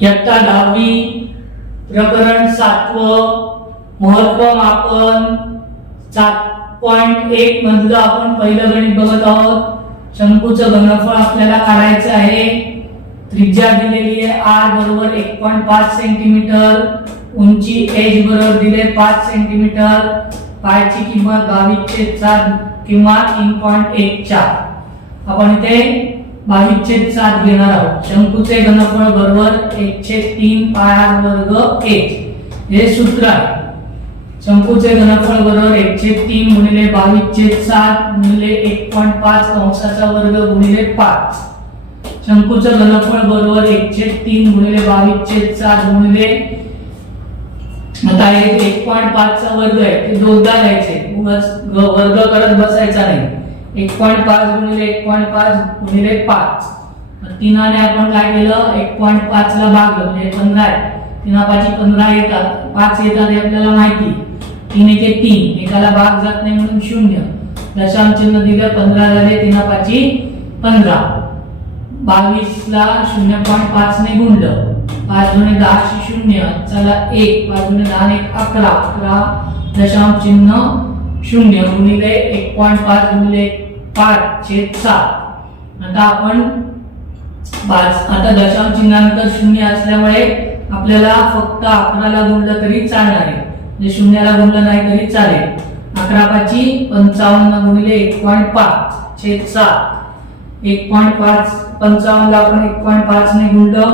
इयत्ता 10वी प्रकरण 7व महत्व मापन 7.1 मधलं आपण पहिलं गणित बघत आहोत। शंकूचं घनफळ आपल्याला काढायचं आहे। त्रिज्या दिलेली आहे r बरोबर 1.5 सेंटीमीटर, उंची h बरोबर दिले 5 सेंटीमीटर, पायची किंमत 22/7 किंवा 3.14। आपण इथे 22/7 घेणार आहोत। शंकूचे घनफळ बरोबर 1/3 पाय वर्ग h हे सूत्र आहे। शंकूचे घनफळ बरोबर 1/3 गुणिले 22/7 गुणिले 1.5 कंसाचा वर्ग गुणिले 5। शंकूचं घनफळ बरोबर 1/3 गुणिले 22/7 गुणिले आता 1.5 चा वर्ग आहे ते दोनदा घ्यायचे, वर्ग करत बसायचा नाही। 1.5 गुणिले 1.5 गुणिले 5 तीनाने आपण काय केलं 1.5 ला भागलं म्हणजे 15 आहे। 3 15 येतात, 5 येतात हे आपल्याला माहिती। 3 एके 3, एकाला भाग जात नाही म्हणून 0, दशांश चिन्ह दिलं 15 झाले, 3 15। 22 ला 0.5 ने गुणलं, 5 गुणे 10 0, चला 1, 5 गुणे 10 1 11, 11 दशांश चिन्ह 0 गुणिले 1.5 गुणिले 5/7। आता आपण आता दशांश चिन्हानंतर 0 असल्यामुळे आपल्याला फक्त 11 ला गुणलं तरी चालणार आहे, म्हणजे 0 ला गुणलं नाही तरी चालेल। 11 55 गुणिले 1.5/7, 1.5 55 ला आपण 1.5 ने गुणलं,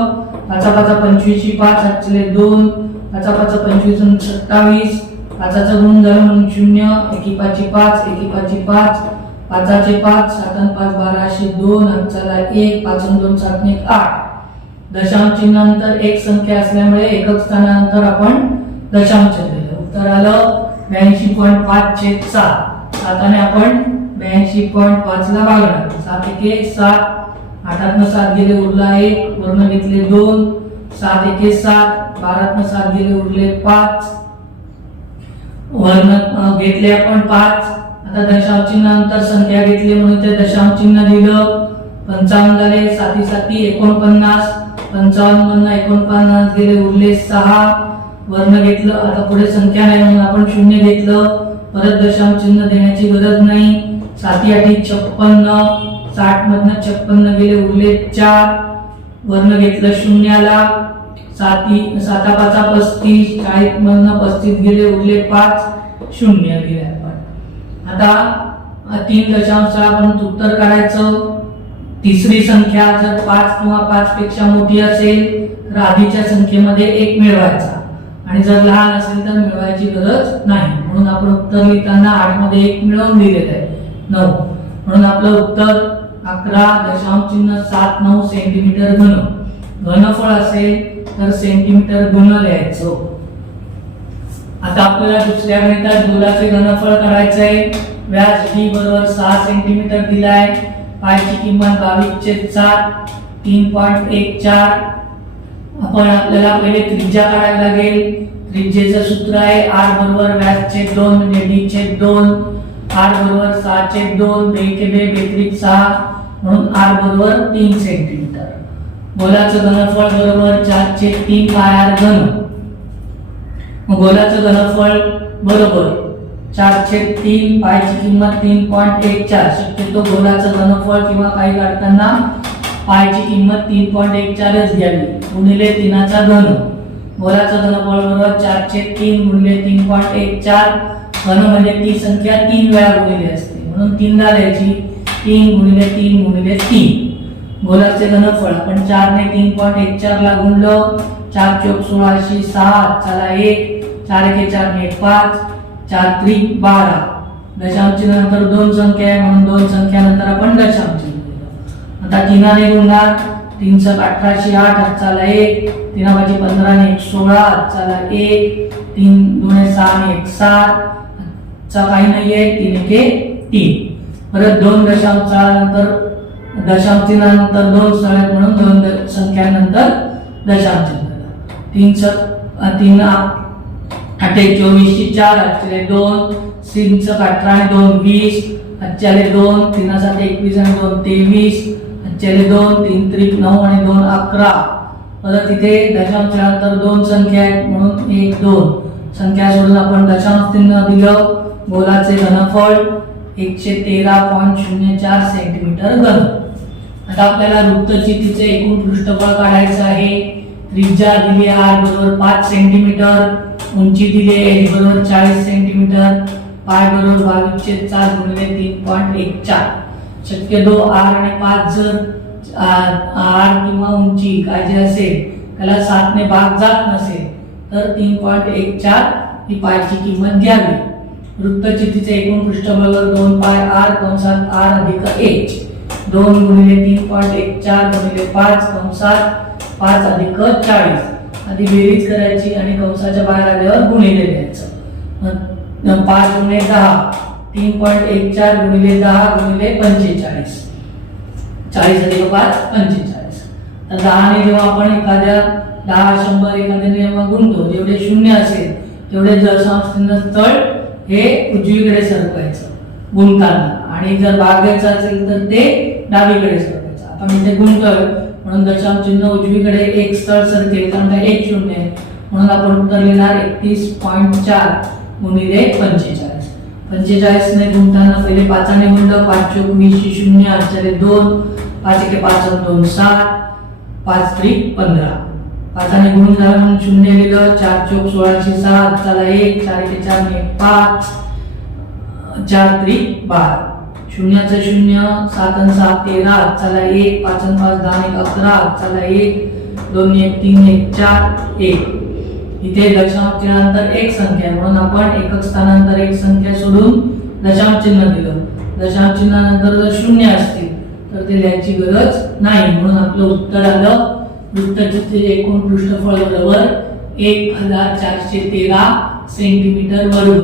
5 5 25 5 8 2, 5 5 25 27, 5 गुण झालं म्हणून 0, 1 5 5 1 5 5 5 5 7 5 12 2 चला 1 5 2 7 1 8। दशांश चिन्हानंतर एक संख्या असल्यामुळे एकक स्थानानंतर आपण दशांश दिलं, उत्तर आलं 82.5/7। साताने आपण 82.5 ला भागणार, 7 1 7, 8 7 गेले उरला 1, वर्ण घेतले 2, 7 1 7, 12 7 गेले उरले 5, वर्ण घेतले आपण 5। आता दशांश चिन्हानंतर संख्या घेतली म्हणून ते दशांश चिन्ह दिलं, 55 झाले, 7 7 49, 55 मधून 49 गेले उरले 6, वर्ण घेतलं। आता पुढे संख्या नाही म्हणून आपण 0 घेतलं, परत दशांश चिन्ह देण्याची गरज नाही। 7 8 56, 60 मधून 56 गेले उरले 4, वर्ण घेतलं 0 ला, 7 5 35, 40 मधून 35 गेले उरले 5, 0 गेले आपण। आता 3 दशांश आपण उत्तर काढायचं। तिसरी संख्या जर 5 किंवा 5 पेक्षा मोठी असेल तर आधीच्या संख्येमध्ये 1 मिळवायचा, आणि जर लहान असेल तर मिळवायची गरज नाही, म्हणून आपण उत्तर लिहिताना 8 मध्ये 1 मिळवून दिलेलं आहे 9, म्हणून आपलं उत्तर 11.79 सेंटीमीटर घन। घनफळ असेल तर सेंटीमीटर घन लिहायचं। आता आपल्याला दुसऱ्या गणितात गोलाचे घनफळ काढायचे आहे। व्यास d बरोबर 6 सेंटीमीटर दिलाय, पायची किंमत 22/7 3.14। आपण आपल्याला पहिले त्रिज्या काढायला लागेल। त्रिज्येचं सूत्र आहे r बरोबर व्यास/2 म्हणजे d/2, r बरोबर 6/2, 2 म्हणून r बरोबर 3 सेंटीमीटर। गोलाचं घनफळ बरोबर 4/3 पाय घन। गोलाचं घनफळ बरोबर 4/3, पायची किंमत 3.14। शक्यतो गोलाचं घनफळ किंवा काही काढताना पायची किंमत 3.14च घ्यावी, गुणिले 3 चा घन। गोलाचं घनफळ बरोबर 4/3 गुणिले 3.14, घन म्हणजे ती संख्या 3 वेळा गुणिले असते म्हणून 3 ला द्यायची, 3 गुणिले 3 गुणिले 3। गोलाचे घनफळ आपण 4 ने 3.14 ला गुणलं, 4 चौक 16 6, चला 1, 4 एके 4 ने 5, 4 त्रिक 12। दशांश चिन्हानंतर 2 संख्या आहे म्हणून 2 संख्यानंतर आपण दशांश चिन्ह दिलं। आता 3 ने गुणणार, 3 स 18 8, चला 1, 3 5 15 ने 16, चला 1, 3 2 6 ने 1 7, चा काही नाहीये, 3 एके 3। परत 2 दशांशानंतर दशांश चिन्हानंतर 2 सळ्यात म्हणून 2 संख्यानंतर दशांश चिन्ह। 3 स 3 8 24 4, अच्चले 2, 3 स 18 आणि 2 20, अच्चले 2, 3 7 21 आणि 2 23, अच्चले 2, 3 त्रिक 9 आणि 2 11, परत इथे दशांशानंतर दोन संख्या आहेत म्हणून 1 2 संख्या सोडून आपण दशांश चिन्ह दिलं. गोलाचे घनफळ 113.04 सेंटीमीटर घन. आता आपल्याला वृत्तचितीचे एकूण पृष्ठफळ काढायचं आहे. त्रिज्या दिली आहे r बरोबर 5 सेंटीमीटर, उंची दिली आहे h बरोबर 40 सेंटीमीटर, पाय बरोबर 22/4 गुणिले 3.14. शक्यतो r आणि 5 जर r किंवा उंची काय जे असेल त्याला 7 ने भाग जात नसेल तर 3.14 ही पायची किंमत घ्यावी. वृत्तचितीचे एकूण पृष्ठफळ 2 पाय r कंसात r अधिक h 2 गुणिले 3.14 गुणिले 5 कंसात 5 अधिक 40. आधी बेरीज करायची आणि कंसाच्या बाहेर आल्यावर गुणिले द्यायचं. 5 गुणिले 10 3.14 गुणिले 10 गुणिले 45. 40 अधिक 5 45. तर 10 ने जेव्हा आपण एखाद्या 10 100 एखाद्या जेव्हा गुणतो जेवढे शून्य असेल तेवढे दशांश चिन्ह स्थळ हे उजवीकडे सरकवायचं गुणताना आणि जर भागायचं असेल तर ते डावीकडे सरकवायचं. आपण इथे गुणतोय म्हणून दशांश चिन्ह उजवीकडे एक स्थळ सरकेल कारण का एक शून्य आहे म्हणून आपण उत्तर लिहिणार 31.4 गुणिले 45. 45 ने गुणताना पहिले 5 ने गुणलं 5 चोक 20 शून्य 8 2 5 1 5 2 7 5 3 15. 5 ने गुण झाला म्हणून शून्य लिहिलं 4 चोक 16 7 चला 1 4 1 4 ने 5 4 3 12. शून्याचं शून्य 7 आणि 7 13 चला 1 5 आणि 5 10 1 11 चला 1 2 1 3 1 4 1. इथे दशांश चिन्हानंतर एक संख्या आहे म्हणून आपण एकक स्थानांतर एक संख्या सोडून दशांश चिन्ह दिलं. दशांश चिन्हानंतर जर शून्य असतील तर ते लिहायची गरज नाही म्हणून आपलं उत्तर आलं वृत्तचित्राचे एकूण पृष्ठफळ बरोबर 1413 सेंटीमीटर वर्ग.